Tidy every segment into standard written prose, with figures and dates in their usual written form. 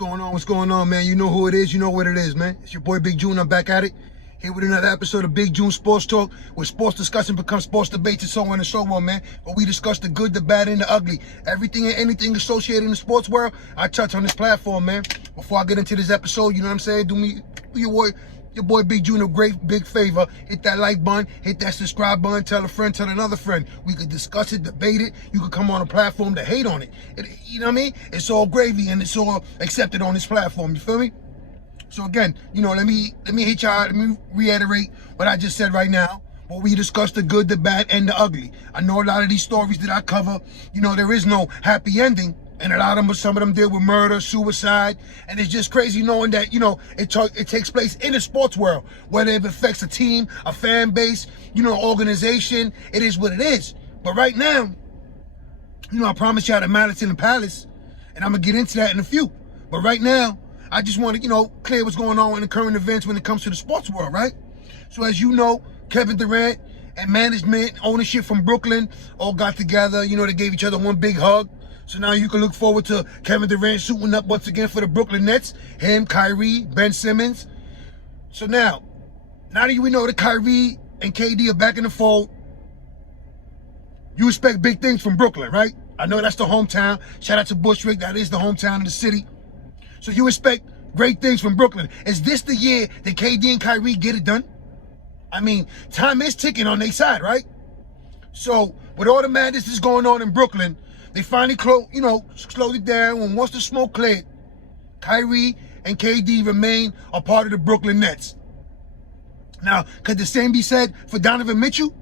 going on? What's going on, man? You know who it is. You know what it is, man. It's your boy, Big June. I'm back at it. Here with another episode of Big June Sports Talk, where sports discussion becomes sports debates and so on and so on, man. Where we discuss the good, the bad, and the ugly. Everything and anything associated in the sports world, I touch on this platform, man. Before I get into this episode, you know what I'm saying? Do your boy Big June a great big favor. Hit that like button, hit that subscribe button, tell a friend, tell another friend. We could discuss it, debate it. You could come on a platform to hate on it. You know what I mean? It's all gravy and it's all accepted on this platform. You feel me? So again, you know, let me hit y'all, let me reiterate what I just said right now. Where we discuss the good, the bad, and the ugly. I know a lot of these stories that I cover, you know, there is no happy ending. And a lot of them, some of them deal with murder, suicide, and it's just crazy knowing that, you know, it takes place in the sports world, whether it affects a team, a fan base, you know, organization. It is what it is. But right now, you know, I promised y'all the Malice and the Palace, and I'm gonna get into that in a few. But right now, I just want to, you know, clear what's going on in the current events when it comes to the sports world, right? So as you know, Kevin Durant and management, ownership from Brooklyn all got together. You know, they gave each other one big hug. So now you can look forward to Kevin Durant suiting up once again for the Brooklyn Nets. Him, Kyrie, Ben Simmons. So now that we know that Kyrie and KD are back in the fold, you expect big things from Brooklyn, right? I know that's the hometown. Shout out to Bushwick. That is the hometown of the city. So you expect great things from Brooklyn. Is this the year that KD and Kyrie get it done? I mean, time is ticking on their side, right? So with all the madness that's going on in Brooklyn, they finally slowed it down. And once the smoke cleared, Kyrie and KD remain a part of the Brooklyn Nets. Now, could the same be said for Donovan Mitchell?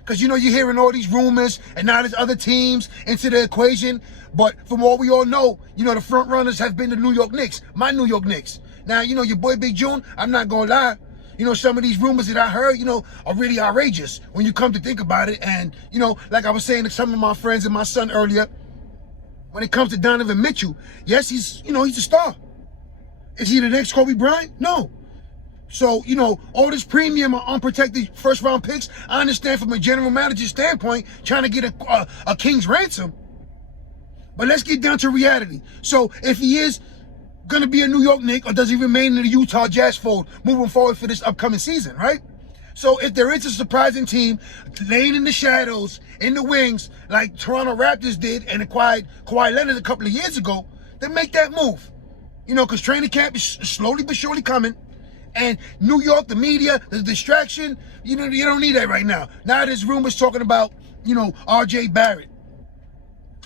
Because, you know, you're hearing all these rumors and now there's other teams into the equation. But from what we all know, you know, the front runners have been the New York Knicks, my New York Knicks. Now, you know, your boy Big June, I'm not going to lie. You know, some of these rumors that I heard, you know, are really outrageous when you come to think about it. And, you know, like I was saying to some of my friends and my son earlier, when it comes to Donovan Mitchell, yes, he's a star. Is he the next Kobe Bryant? No. So, you know, all this premium or unprotected first round picks, I understand from a general manager's standpoint, trying to get a king's ransom. But let's get down to reality. So if he is going to be a New York Knick, or does he remain in the Utah Jazz fold moving forward for this upcoming season, right? So if there is a surprising team laying in the shadows, in the wings, like Toronto Raptors did and acquired Kawhi Leonard a couple of years ago, then make that move. You know, because training camp is slowly but surely coming. And New York, the media, the distraction, you know, you don't need that right now. Now there's rumors talking about, you know, R.J. Barrett,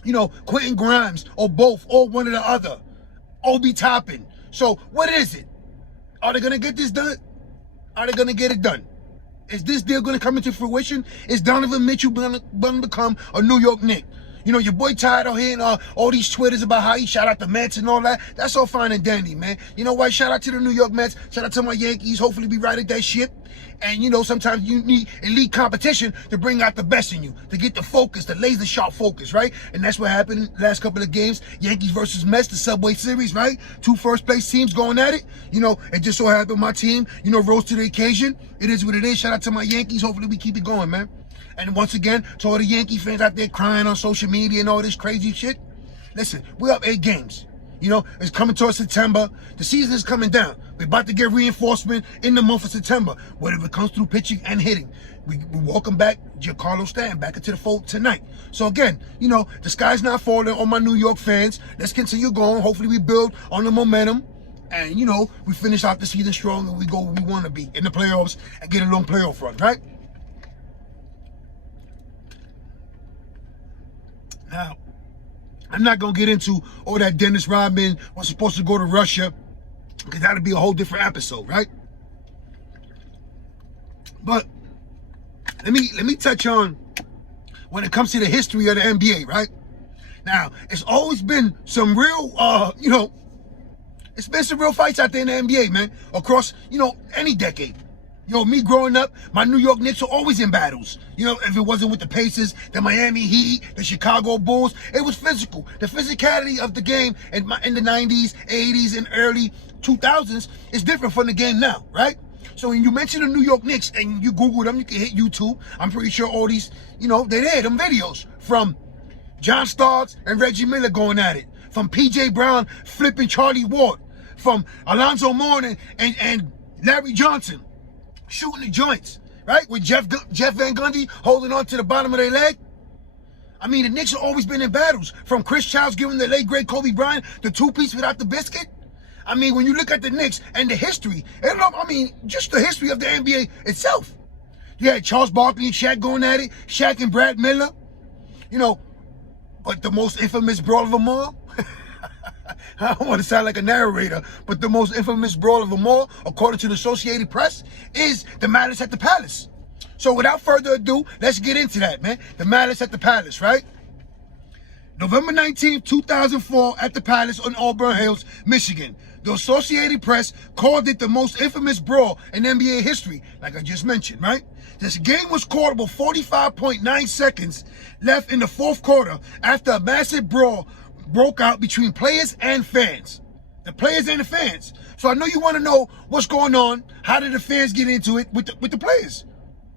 you know, Quentin Grimes, or both, or one or the other. Obi Toppin. So what is it? Are they going to get this done? Are they going to get it done? Is this deal going to come into fruition? Is Donovan Mitchell going to become a New York Knick? You know, your boy tired of hearing all these Twitters about how he shout out the Mets and all that. That's all fine and dandy, man. You know what? Shout out to the New York Mets. Shout out to my Yankees. Hopefully we right at that ship. And, you know, sometimes you need elite competition to bring out the best in you, to get the focus, the laser sharp focus, right? And that's what happened in the last couple of games. Yankees versus Mets, the Subway Series, right? 2 first-place teams going at it. You know, it just so happened my team, you know, rose to the occasion. It is what it is. Shout out to my Yankees. Hopefully we keep it going, man. And once again, to all the Yankee fans out there crying on social media and all this crazy shit, listen, we're up 8 games. You know, it's coming towards September. The season is coming down. We're about to get reinforcement in the month of September, whether it comes through pitching and hitting. We welcome back Giancarlo Stanton back into the fold tonight. So again, you know, the sky's not falling on my New York fans. Let's continue going. Hopefully we build on the momentum. And, you know, we finish out the season strong and we go where we want to be in the playoffs and get a long playoff run, right? Now, I'm not going to get into all that Dennis Rodman was supposed to go to Russia, because that would be a whole different episode, right? But let me touch on when it comes to the history of the NBA, right? Now, it's always been some real, you know, it's been some real fights out there in the NBA, man, across, you know, any decade. You know, me growing up, my New York Knicks were always in battles. You know, if it wasn't with the Pacers, the Miami Heat, the Chicago Bulls, it was physical. The physicality of the game in the 90s, 80s, and early 2000s is different from the game now, right? So when you mention the New York Knicks and you Google them, you can hit YouTube. I'm pretty sure all these, you know, they're there, them videos from John Starks and Reggie Miller going at it. from P.J. Brown flipping Charlie Ward, from Alonzo Mourning and Larry Johnson shooting the joints, right? With Jeff Van Gundy holding on to the bottom of their leg. I mean, the Knicks have always been in battles. From Chris Childs giving the late, great Kobe Bryant the two-piece without the biscuit. I mean, when you look at the Knicks and the history, and I mean, just the history of the NBA itself. You had Charles Barkley and Shaq going at it, Shaq and Brad Miller, you know, but the most infamous brawl of them all, I don't want to sound like a narrator, but the most infamous brawl of them all, according to the Associated Press, is the Malice at the Palace. So without further ado, let's get into that, man. The Malice at the Palace, right? November 19th, 2004, at the Palace on Auburn Hills, Michigan. The Associated Press called it the most infamous brawl in NBA history, like I just mentioned, right? This game was called with 45.9 seconds left in the fourth quarter after a massive brawl broke out between players and fans. The players and the fans. So I know you want to know what's going on. How did the fans get into it with the players?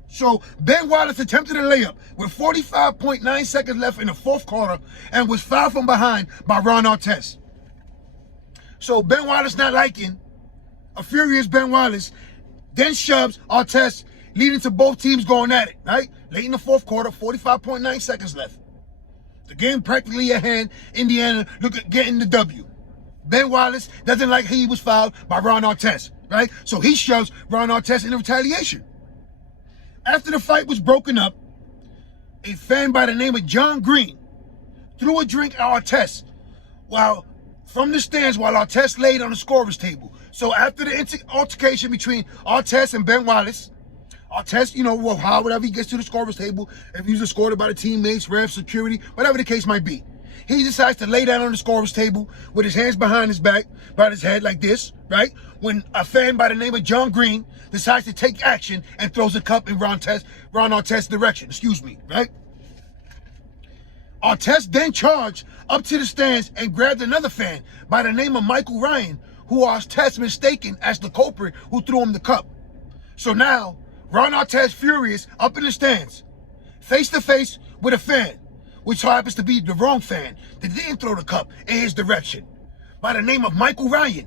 So Ben Wallace attempted a layup with 45.9 seconds left in the fourth quarter and was fouled from behind by Ron Artest. So Ben Wallace, not liking, a furious Ben Wallace, then shoves Artest, leading to both teams going at it, right? Late in the fourth quarter, 45.9 seconds left. The game practically at hand, Indiana look at getting the W. Ben Wallace doesn't like he was fouled by Ron Artest, right? So he shoves Ron Artest in retaliation. After the fight was broken up, a fan by the name of John Green threw a drink at Artest from the stands while Artest laid on the scorer's table. So after the altercation between Artest and Ben Wallace, Artest, you know, whatever he gets to the scorer's table, if he's escorted by the teammates, refs, security, whatever the case might be, he decides to lay down on the scorer's table with his hands behind his back, by his head like this, right? When a fan by the name of John Green decides to take action and throws a cup in Ron Artest's direction, right? Artest then charged up to the stands and grabbed another fan by the name of Michael Ryan, who Artest mistaken as the culprit who threw him the cup. So now, Ron Artest, furious, up in the stands, face to face with a fan, which happens to be the wrong fan that didn't throw the cup in his direction, by the name of Michael Ryan.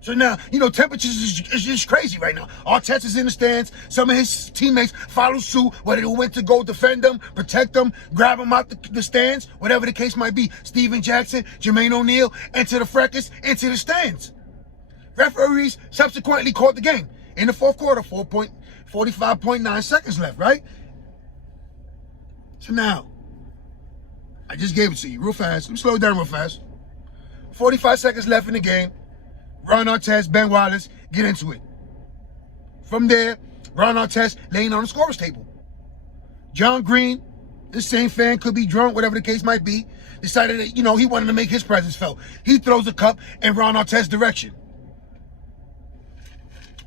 So now, you know, temperatures is just crazy right now. Artest is in the stands. Some of his teammates follow suit, whether they went to go defend them, protect them, grab them out the stands, whatever the case might be. Steven Jackson, Jermaine O'Neal, into the fracas, into the stands. Referees subsequently called the game. In the fourth quarter, 45.9 seconds left, right? So now, I just gave it to you real fast. Let me slow it down real fast. 45 seconds left in the game. Ron Artest, Ben Wallace, get into it. From there, Ron Artest laying on the scorer's table. John Green, the same fan, could be drunk, whatever the case might be, decided that, you know, he wanted to make his presence felt. He throws a cup in Ron Artest's direction.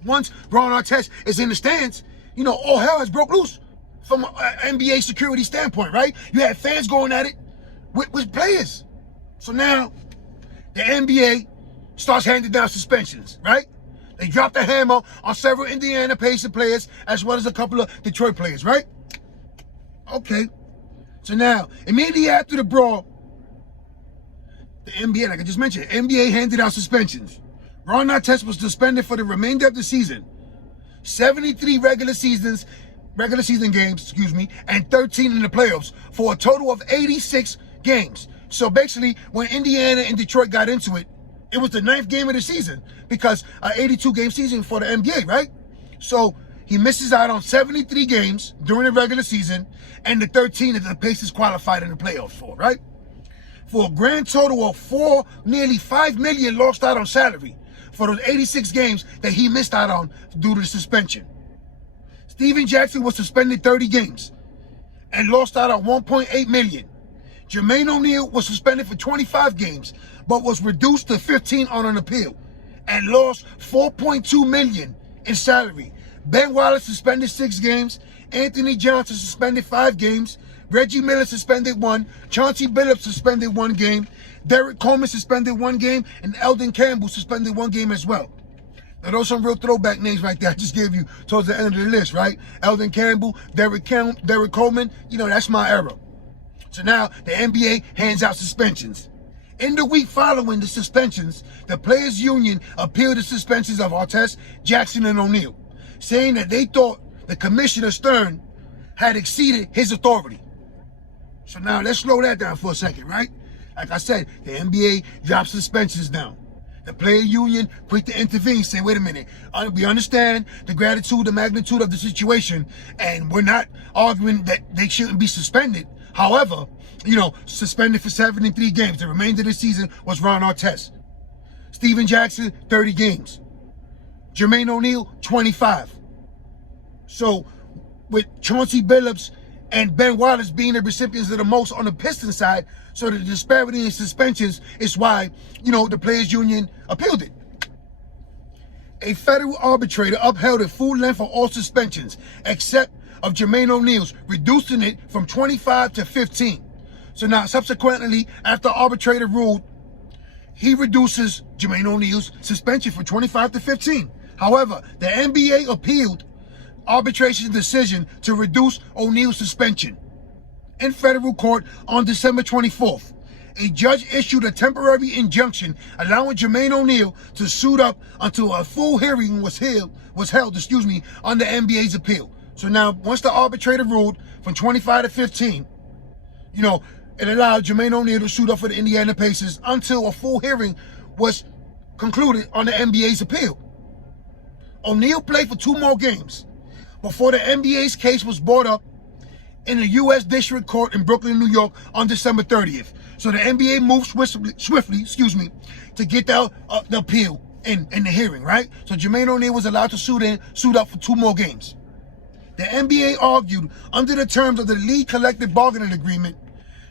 Once Ron Artest is in the stands, you know, all hell has broke loose from an NBA security standpoint, right? You had fans going at it with players. So now, the NBA starts handing down suspensions, right? They dropped the hammer on several Indiana Pacers players as well as a couple of Detroit players, right? Okay. So now, immediately after the brawl, the NBA, like I just mentioned, NBA handed out suspensions. Ron Artest was suspended for the remainder of the season. 73 regular season games, and 13 in the playoffs for a total of 86 games. So basically, when Indiana and Detroit got into it, it was the 9th game of the season because an 82-game season for the NBA, right? So he misses out on 73 games during the regular season and the 13 that the Pacers qualified in the playoffs for, right? For a grand total of nearly $5 million lost out on salary for those 86 games that he missed out on due to the suspension. Steven Jackson was suspended 30 games and lost out on $1.8 million. Jermaine O'Neal was suspended for 25 games, but was reduced to 15 on an appeal and lost $4.2 million in salary. Ben Wallace suspended 6 games. Anthony Johnson suspended 5 games. Reggie Miller suspended 1. Chauncey Billups suspended 1 game. Derek Coleman suspended 1 game. And Eldon Campbell suspended 1 game as well. Now, those are some real throwback names right there I just gave you towards the end of the list, right? Eldon Campbell, Derek Coleman, you know, that's my era. So now the NBA hands out suspensions. In the week following the suspensions, the Players Union appealed the suspensions of ARTEST, Jackson, and O'Neal, saying that they thought the Commissioner Stern had exceeded his authority. So now let's slow that down for a second, right? Like I said, the NBA dropped suspensions down. The Player Union quick to intervene, say, wait a minute, we understand the gratitude, the magnitude of the situation, and we're not arguing that they shouldn't be suspended. However, suspended for 73 games. The remainder of the season was Ron Artest. Steven Jackson, 30 games. Jermaine O'Neal, 25. So with Chauncey Billups and Ben Wallace being the recipients of the most on the Pistons side, so the disparity in suspensions is why, the Players Union appealed it. A federal arbitrator upheld the full length of all suspensions, except of Jermaine O'Neal's, reducing it from 25 to 15. So now, subsequently, after arbitrator ruled, he reduces Jermaine O'Neal's suspension from 25 to 15. However, the NBA appealed arbitration's decision to reduce O'Neal's suspension. In federal court on December 24th, a judge issued a temporary injunction allowing Jermaine O'Neal to suit up until a full hearing was held on the NBA's appeal. So now, once the arbitrator ruled from 25 to 15, it allowed Jermaine O'Neal to suit up for the Indiana Pacers until a full hearing was concluded on the NBA's appeal. O'Neal played for 2 more games before the NBA's case was brought up in the U.S. District Court in Brooklyn, New York on December 30th. So the NBA moved swiftly, to get the appeal in the hearing, right? So Jermaine O'Neal was allowed to suit up for 2 more games. The NBA argued under the terms of the league collective bargaining agreement,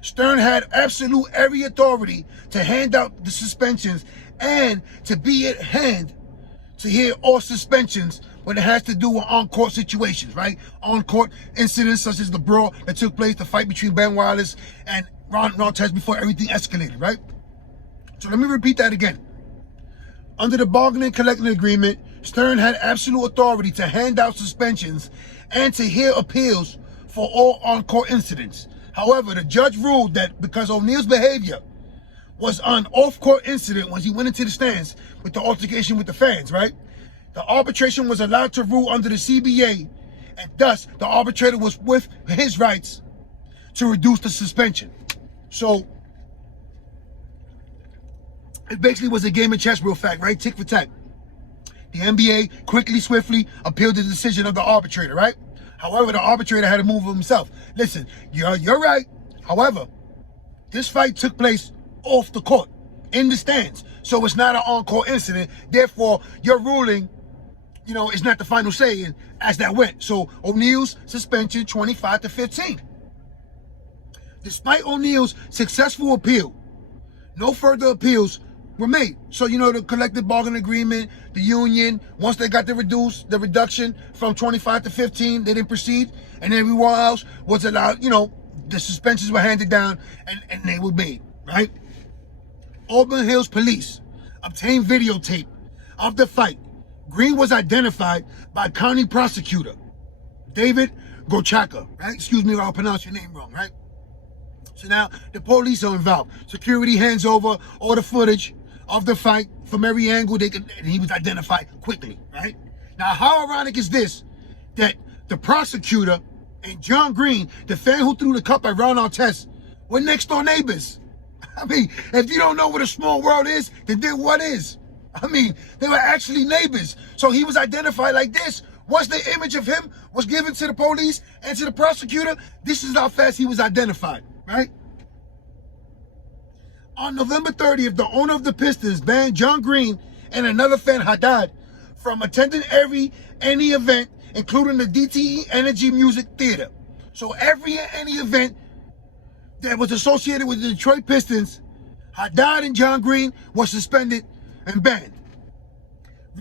Stern had absolute every authority to hand out the suspensions and to be at hand to hear all suspensions when it has to do with on-court situations, right? On-court incidents such as the brawl that took place, the fight between Ben Wallace and Ron Artest before everything escalated, right? So let me repeat that again. Under the bargaining collective agreement, Stern had absolute authority to hand out suspensions and to hear appeals for all on-court incidents. However, the judge ruled that because O'Neal's behavior was an off-court incident when he went into the stands with the altercation with the fans, right? The arbitration was allowed to rule under the CBA, and thus the arbitrator was with his rights to reduce the suspension. So it basically was a game of chess, real fact, right? Tick for tack. The NBA quickly, swiftly appealed the decision of the arbitrator, right? However, the arbitrator had to move himself. Listen, you're right. However, this fight took place off the court, in the stands. So it's not an on-court incident. Therefore, your ruling, is not the final say as that went. So O'Neal's suspension, 25 to 15. Despite O'Neal's successful appeal, no further appeals were made. So, the collective bargaining agreement, the union, once they got the reduction from 25 to 15, they didn't proceed. And everyone else was allowed, the suspensions were handed down and they were made, right? Auburn Hills Police obtained videotape of the fight. Green was identified by county prosecutor David Gochaka, right? Excuse me if I'll pronounce your name wrong, right? So now the police are involved. Security hands over all the footage of the fight from every angle and he was identified quickly, right? Now, how ironic is this, that the prosecutor and John Green, the fan who threw the cup at Ron Artest, were next door neighbors. I mean, if you don't know what a small world is, then what is? I mean, they were actually neighbors. So he was identified like this. Once the image of him was given to the police and to the prosecutor, this is how fast he was identified, right? On November 30th, the owner of the Pistons banned John Green and another fan, Haddad, from attending any event, including the DTE Energy Music Theater. So any event that was associated with the Detroit Pistons, Haddad and John Green were suspended and banned.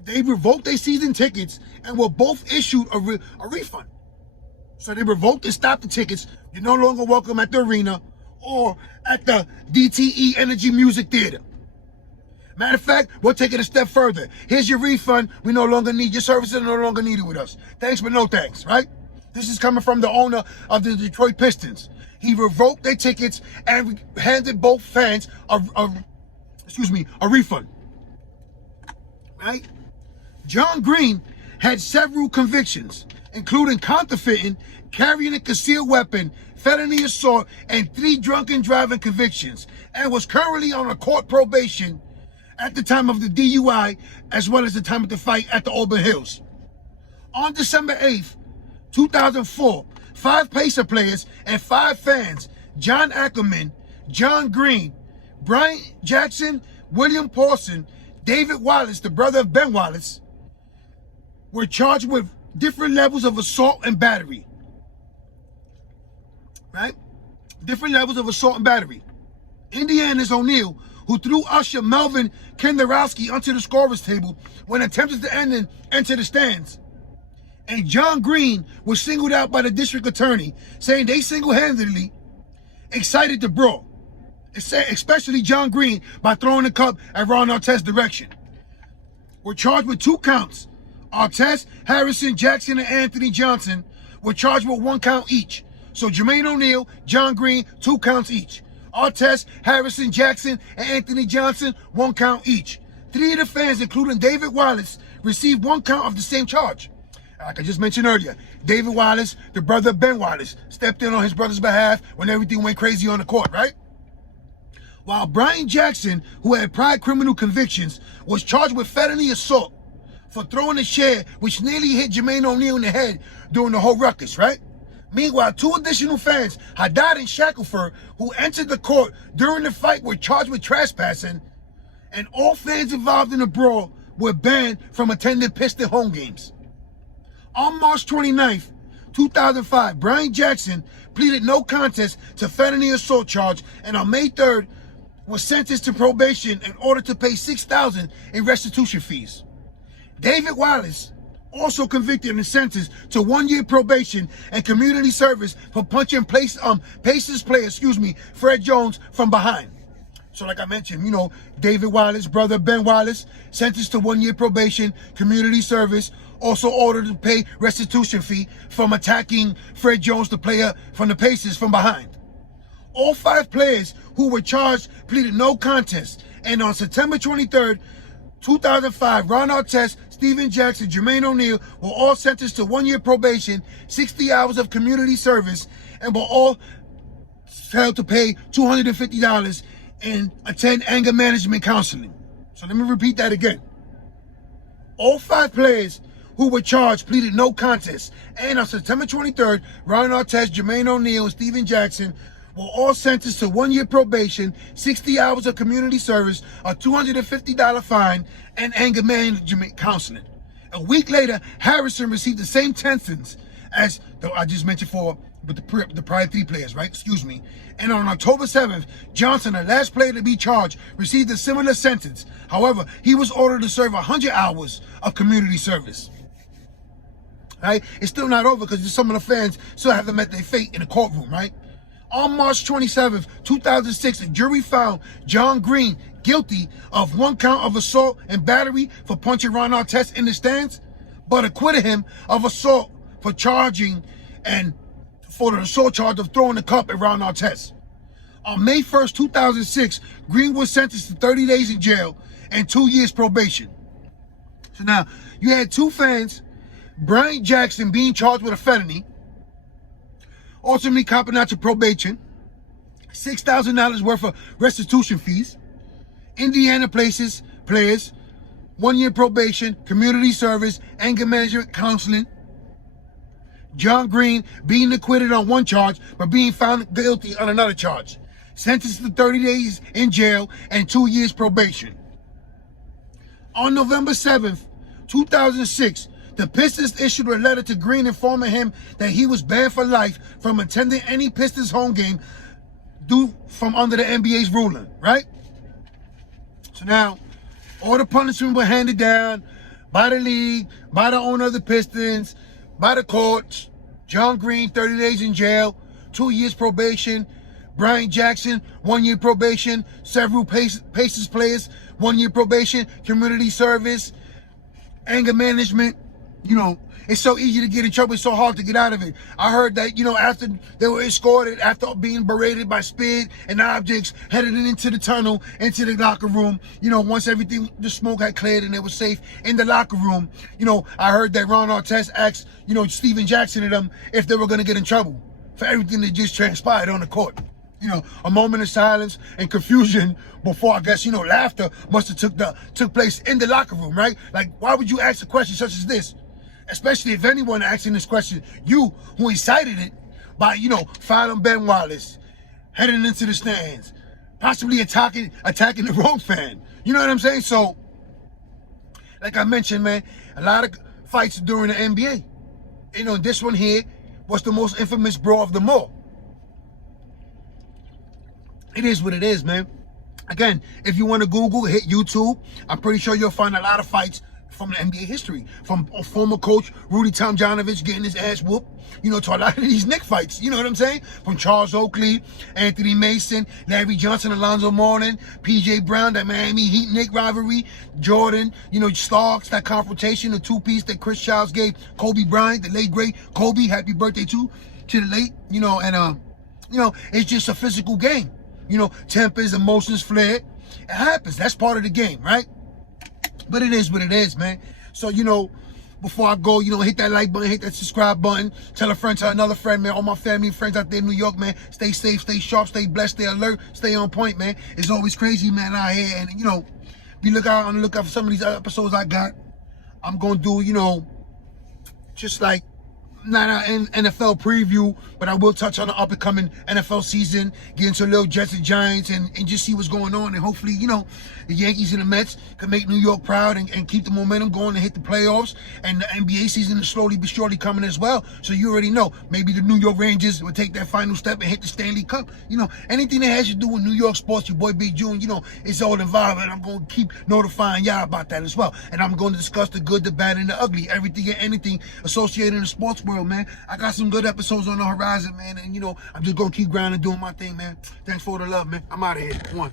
They revoked their season tickets and were both issued a refund. So they revoked and stopped the tickets. You're no longer welcome at the arena or at the DTE Energy Music Theater. Matter of fact, we'll take it a step further. Here's your refund. We no longer need your services, no longer needed with us. Thanks, but no thanks, right? This is coming from the owner of the Detroit Pistons. He revoked their tickets and handed both fans a a refund, right? John Green had several convictions, including counterfeiting, carrying a concealed weapon, felony assault, and 3 drunken driving convictions, and was currently on a court probation at the time of the DUI, as well as the time of the fight at the Auburn Hills. On December 8th, 2004, 5 Pacer players and 5 fans, John Ackerman, John Green, Brian Jackson, William Paulson, David Wallace, the brother of Ben Wallace, were charged with different levels of assault and battery. Right? Different levels of assault and battery. Indiana's ONEAL, who threw usher Melvin Kenderowski onto the scorer's table when attempted to enter the stands. And John Green was singled out by the district attorney, saying they single-handedly excited the brawl, especially John Green, by throwing the cup at Ron Artest's direction. Were charged with 2 counts. Artest, Harrison, Jackson, and Anthony Johnson were charged with 1 count each. So Jermaine O'Neal, John Green, 2 counts each. Artest, Harrison, Jackson, and Anthony Johnson, 1 count each. 3 of the fans, including David Wallace, received 1 count of the same charge. Like I just mentioned earlier, David Wallace, the brother of Ben Wallace, stepped in on his brother's behalf when everything went crazy on the court, right? While Brian Jackson, who had prior criminal convictions, was charged with felony assault for throwing a chair which nearly hit Jermaine O'Neal in the head during the whole ruckus, right? Meanwhile, 2 additional fans, Haddad and Shackelford, who entered the court during the fight, were charged with trespassing, and all fans involved in the brawl were banned from attending Pistons home games. On March 29th, 2005, Brian Jackson pleaded no contest to felony assault charge, and on May 3rd was sentenced to probation in order to pay $6,000 in restitution fees. David Wallace, also convicted and sentenced to 1 year probation and community service for punching Pacers player, Fred Jones from behind. So like I mentioned, David Wallace, brother Ben Wallace, sentenced to 1 year probation, community service, also ordered to pay restitution fee from attacking Fred Jones, the player from the Pacers, from behind. All 5 players who were charged pleaded no contest, and on September 23rd, 2005, Ron Artest, Stephen Jackson, Jermaine O'Neal were all sentenced to 1 year probation, 60 hours of community service, and were all held to pay $250 and attend anger management counseling. So let me repeat that again. All 5 players who were charged pleaded no contest, and on September 23rd, Ron Artest, Jermaine O'Neal, and Stephen Jackson were all sentenced to 1 year probation, 60 hours of community service, a $250 fine, and anger management counseling. A week later, Harrison received the same sentence as I just mentioned with the prior 3 players, right? And on October 7th, Johnson, the last player to be charged, received a similar sentence. However, he was ordered to serve 100 hours of community service. Right? It's still not over because some of the fans still haven't met their fate in the courtroom, right? On March 27th, 2006, a jury found John Green guilty of 1 count of assault and battery for punching Ron Artest in the stands, but acquitted him of assault for charging and for the assault charge of throwing the cup at Ron Artest. On May 1st, 2006, Green was sentenced to 30 days in jail and 2 years probation. So now, you had 2 fans, Brian Jackson being charged with a felony, ultimately copping out to probation, $6,000 worth of restitution fees, Indiana players, 1 year probation, community service, anger management counseling. John Green being acquitted on 1 charge, but being found guilty on another charge. Sentenced to 30 days in jail and 2 years probation. On November 7th, 2006, the Pistons issued a letter to Green informing him that he was banned for life from attending any Pistons home game due from under the NBA's ruling, right? So now, all the punishment were handed down by the league, by the owner of the Pistons, by the courts. John Green, 30 days in jail, 2 years probation. Brian Jackson, 1 year probation. Several Pacers players, 1 year probation, community service, anger management, You know, it's so easy to get in trouble. It's so hard to get out of it. I heard that, you know, after they were escorted, after being berated by Speed and objects, headed into the tunnel, into the locker room, you know, once everything, the smoke had cleared and they were safe in the locker room, you know, I heard that Ron Artest asked, you know, Steven Jackson and them if they were going to get in trouble for everything that just transpired on the court. You know, a moment of silence and confusion before, I guess, you know, laughter must have took place in the locker room, right? Like, why would you ask a question such as this? Especially if anyone asking this question, you who incited it by, you know, fouling Ben Wallace, heading into the stands, possibly attacking the wrong fan. You know what I'm saying? So, like I mentioned, man, a lot of fights during the NBA. You know, this one here was the most infamous brawl of them all. It is what it is, man. Again, if you want to Google, hit YouTube, I'm pretty sure you'll find a lot of fights from the NBA history, from a former coach Rudy Tomjanovich getting his ass whooped, you know, to a lot of these Knick fights, you know what I'm saying? From Charles Oakley, Anthony Mason, Larry Johnson, Alonzo Mourning, PJ Brown, that Miami Heat Knick rivalry, Jordan, you know, Starks, that confrontation, the two-piece that Chris Childs gave Kobe Bryant, the late great Kobe, happy birthday to the late, you know, and you know, it's just a physical game. You know, tempers, emotions, flair. It happens. That's part of the game, right? But it is what it is, man. So, you know, before I go, you know, hit that like button, hit that subscribe button. Tell a friend, tell another friend, man. All my family and friends out there in New York, man. Stay safe, stay sharp, stay blessed, stay alert, stay on point, man. It's always crazy, man, out here. And, you know, be on the lookout for some of these episodes I got. I'm going to do, you know, just like, not an NFL preview, but I will touch on the up-and-coming NFL season, get into a little Jets and Giants, and just see what's going on. And hopefully, you know, the Yankees and the Mets can make New York proud and keep the momentum going and hit the playoffs. And the NBA season is slowly but surely coming as well. So you already know, maybe the New York Rangers will take that final step and hit the Stanley Cup. You know, anything that has to do with New York sports, your boy Big June, you know, it's all involved. And I'm going to keep notifying y'all about that as well. And I'm going to discuss the good, the bad, and the ugly. Everything and anything associated in the sports world, man. I got some good episodes on the horizon, man. And, you know, I'm just going to keep grinding, doing my thing, man. Thanks for the love, man. I'm out of here. One.